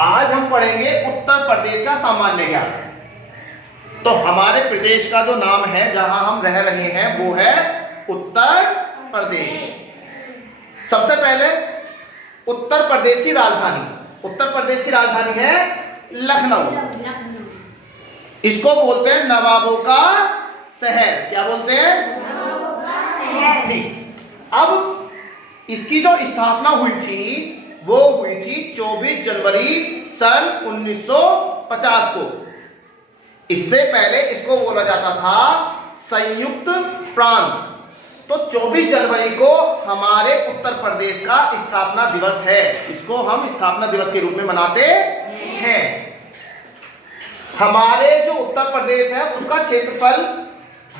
आज हम पढ़ेंगे उत्तर प्रदेश का सामान्य ज्ञान। तो हमारे प्रदेश का जो नाम है, जहां हम रह रहे हैं, वो है उत्तर प्रदेश। सबसे पहले उत्तर प्रदेश की राजधानी, उत्तर प्रदेश की राजधानी है लखनऊ। इसको बोलते हैं नवाबों का शहर। क्या बोलते हैं? नवाबों का शहर। ठीक। अब इसकी जो स्थापना हुई थी वो हुई थी 24 जनवरी सन 1950 को। इससे पहले इसको बोला जाता था संयुक्त प्रांत। तो 24 जनवरी को हमारे उत्तर प्रदेश का स्थापना दिवस है। इसको हम स्थापना दिवस के रूप में मनाते हैं। हमारे जो उत्तर प्रदेश है उसका क्षेत्रफल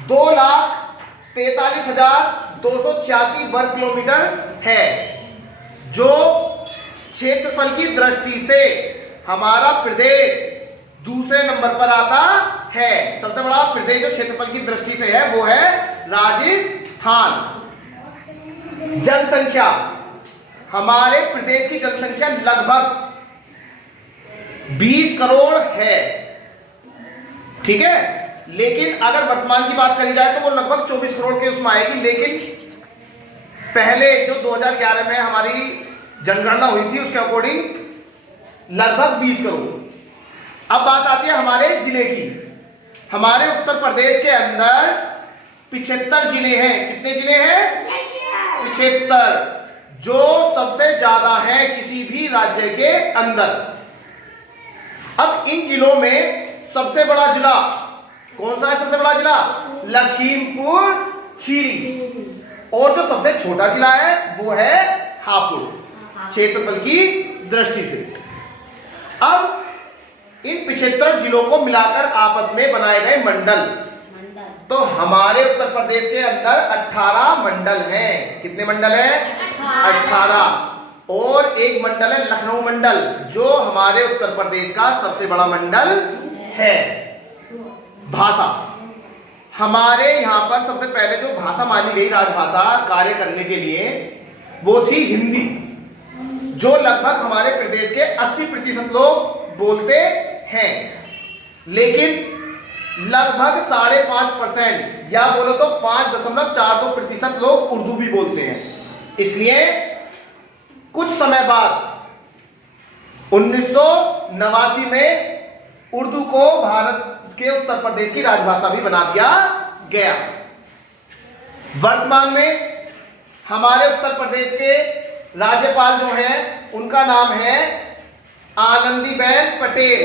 2,43,286 वर्ग किलोमीटर है। जो क्षेत्रफल की दृष्टि से हमारा प्रदेश दूसरे नंबर पर आता है। सबसे बड़ा प्रदेश जो क्षेत्रफल की दृष्टि से है वो है राजस्थान। जनसंख्या, हमारे प्रदेश की जनसंख्या लगभग 20 करोड़ है। ठीक है, लेकिन अगर वर्तमान की बात करी जाए तो वो लगभग 24 करोड़ के उसमें आएगी। लेकिन पहले जो 2011 में हमारी जनगणना हुई थी उसके अकॉर्डिंग लगभग 20 करोड़। अब बात आती है हमारे जिले की। हमारे उत्तर प्रदेश के अंदर 75 जिले हैं। कितने जिले हैं? 75, जो सबसे ज्यादा है किसी भी राज्य के अंदर। अब इन जिलों में सबसे बड़ा जिला कौन सा है? सबसे बड़ा जिला लखीमपुर खीरी। और जो सबसे छोटा जिला है वो है हापुड़, क्षेत्रफल की दृष्टि से। अब इन 75 जिलों को मिलाकर आपस में बनाए गए मंडल। तो हमारे उत्तर प्रदेश के अंदर 18 मंडल हैं। कितने मंडल हैं? 18। और एक मंडल है लखनऊ मंडल, जो हमारे उत्तर प्रदेश का सबसे बड़ा मंडल है। भाषा, हमारे यहाँ पर सबसे पहले जो भाषा मानी गई राजभाषा कार्य करने के लिए वो थी हिंदी, जो लगभग हमारे प्रदेश के 80% लोग बोलते हैं। लेकिन लगभग 5.5% या बोलो तो 5.42% लोग उर्दू भी बोलते हैं। इसलिए कुछ समय बाद 1989 में उर्दू को भारत के उत्तर प्रदेश की राजभाषा भी बना दिया गया। वर्तमान में हमारे उत्तर प्रदेश के राज्यपाल जो हैं उनका नाम है आनंदीबेन पटेल।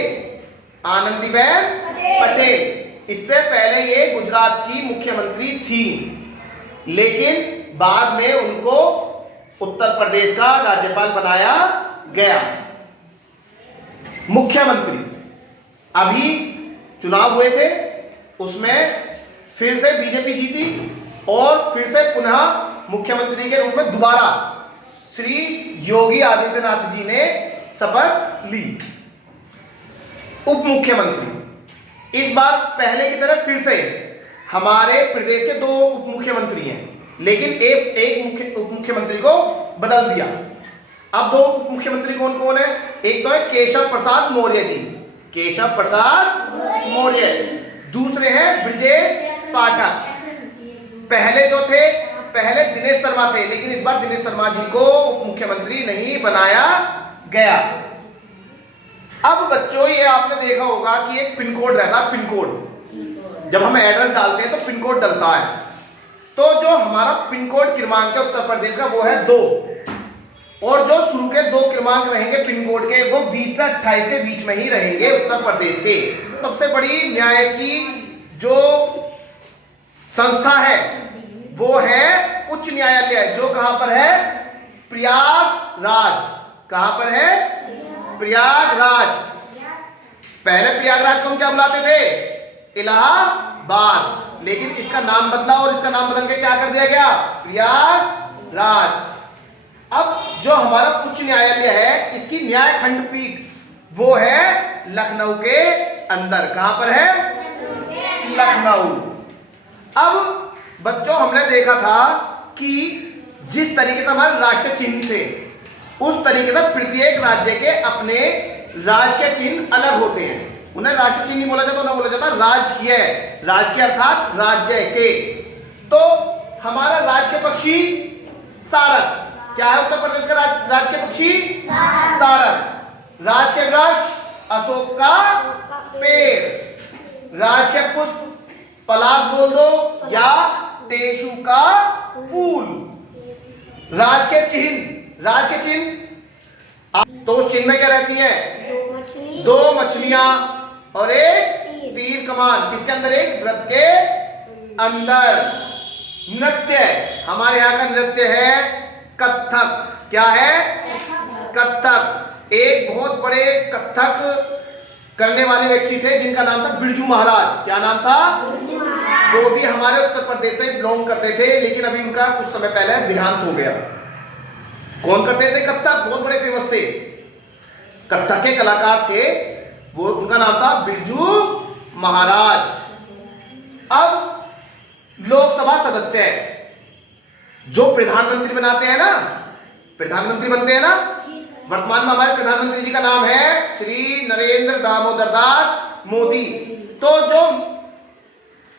आनंदीबेन पटेल। इससे पहले ये गुजरात की मुख्यमंत्री थी, लेकिन बाद में उनको उत्तर प्रदेश का राज्यपाल बनाया गया। मुख्यमंत्री, अभी चुनाव हुए थे, उसमें फिर से बीजेपी जीती और फिर से पुनः मुख्यमंत्री के रूप में दोबारा श्री योगी आदित्यनाथ जी ने शपथ ली। उप मुख्यमंत्री, इस बार पहले की तरह फिर से हमारे प्रदेश के 2 उप मुख्यमंत्री हैं, लेकिन एक उप मुख्यमंत्री को बदल दिया। अब 2 उप मुख्यमंत्री कौन कौन है? एक तो है केशव प्रसाद मौर्य जी, केशव प्रसाद मौर्य। दूसरे हैं ब्रजेश पाठक। पहले जो थे, पहले दिनेश शर्मा थे, लेकिन इस बार दिनेश शर्मा जी को उप मुख्यमंत्री नहीं बनाया गया। अब बच्चों, ये आपने देखा होगा कि एक पिन कोड रहता है। पिन कोड, जब हम एड्रेस डालते हैं तो पिन कोड डलता है। तो जो हमारा पिन कोड क्रमांक है उत्तर प्रदेश का वो है 2, और जो शुरू के 2 क्रमांक रहेंगे पिन कोड के वो 20 से 28 के बीच में ही रहेंगे उत्तर प्रदेश के। सबसे बड़ी न्याय की जो संस्था है वो है उच्च न्यायालय, जो कहां पर है? प्रयागराज। कहां पर है? प्रयागराज। पहले प्रयागराज को हम क्या बुलाते थे? इलाहाबाद। लेकिन इसका नाम बदला और इसका नाम बदल के क्या कर दिया गया? प्रयागराज। अब जो हमारा उच्च न्यायालय है, इसकी न्याय खंडपीठ वो है लखनऊ के अंदर। कहां पर है? लखनऊ। अब बच्चों, हमने देखा था कि जिस तरीके से हमारे राष्ट्रीय चिन्ह थे, उस तरीके से प्रत्येक राज्य के अपने राज्य के चिन्ह अलग होते हैं, उन्हें राष्ट्रीय चिन्ह नहीं बोला जाता, उन्हें बोला जाता राजकीय। राजकीय अर्थात राज्य के। तो हमारा राज्य के पक्षी सारस, क्या है उत्तर प्रदेश का राज्य के पक्षी? सारस। राज्य के वृक्ष अशोक का पेड़। राज्य के पुष्प पलाश बोल दो या टेसु का फूल। राज्य के चिन्ह, राज्य के चिन्ह, तो उस चिन्ह में क्या रहती है? दो मछलियां और एक तीर कमान। किसके अंदर? एक व्रत के अंदर। नृत्य, हमारे यहाँ का नृत्य है कथक। क्या है? कथक। एक बहुत बड़े कथक करने वाले व्यक्ति थे जिनका नाम था बिरजू महाराज। क्या नाम था? वो भी हमारे उत्तर प्रदेश से बिलोंग करते थे, लेकिन अभी उनका कुछ समय पहले देहांत हो गया। कौन करते थे? कथक। बहुत बड़े फेमस थे, कथक के कलाकार थे वो, उनका नाम था बिरजू महाराज। अब लोकसभा सदस्य जो प्रधानमंत्री बनाते हैं ना, प्रधानमंत्री बनते हैं ना, वर्तमान में हमारे प्रधानमंत्री जी का नाम है श्री नरेंद्र दामोदर दास मोदी। तो जो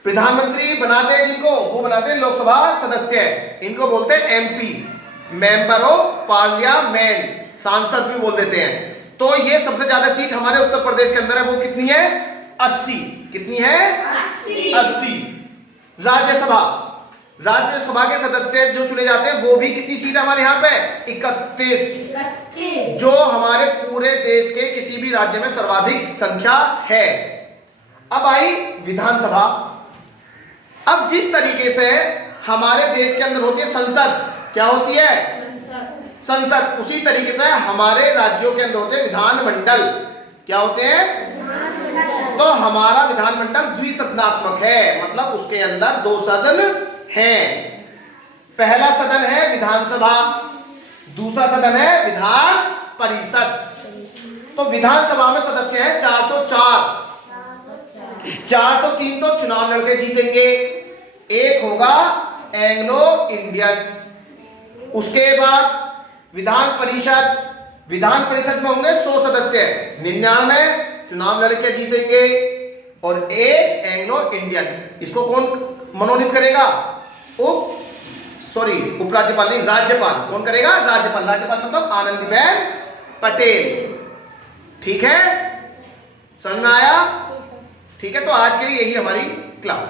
प्रधानमंत्री बनाते हैं जिनको, वो बनाते हैं लोकसभा सदस्य। इनको बोलते हैं एमपी, मेंबर ऑफ पार्लियामेंट, सांसद भी बोल देते हैं। तो ये सबसे ज्यादा सीट हमारे उत्तर प्रदेश के अंदर है। वो कितनी है? 80। कितनी है? 80। राज्यसभा, राज्यसभा के सदस्य जो चुने जाते हैं वो भी कितनी सीट है हमारे यहाँ पे? 31, जो हमारे पूरे देश के किसी भी राज्य में सर्वाधिक संख्या है। अब आई विधानसभा। अब जिस तरीके से हमारे देश के अंदर होती है संसद, क्या होती है? संसद, उसी तरीके से हमारे राज्यों के अंदर होते हैं विधानमंडल। क्या होते हैं? तो हमारा विधानमंडल द्विसदनात्मक है, मतलब उसके अंदर 2 सदन हैं। पहला सदन है विधानसभा, दूसरा सदन है विधान परिषद। तो विधानसभा में सदस्य है 404। 403 तो चुनाव लड़के जीतेंगे, एक होगा एंग्लो इंडियन। उसके बाद विधान परिषद, विधान परिषद में होंगे 100 सदस्य, 99 चुनाव लड़के जीतेंगे और एक एंग्लो इंडियन। इसको कौन मनोनीत करेगा? उपराज्यपाल नहीं, राज्यपाल। कौन करेगा? राज्यपाल। राज्यपाल मतलब आनंदीबेन पटेल। ठीक है, समझ में आया? ठीक है, तो आज के लिए यही हमारी क्लास।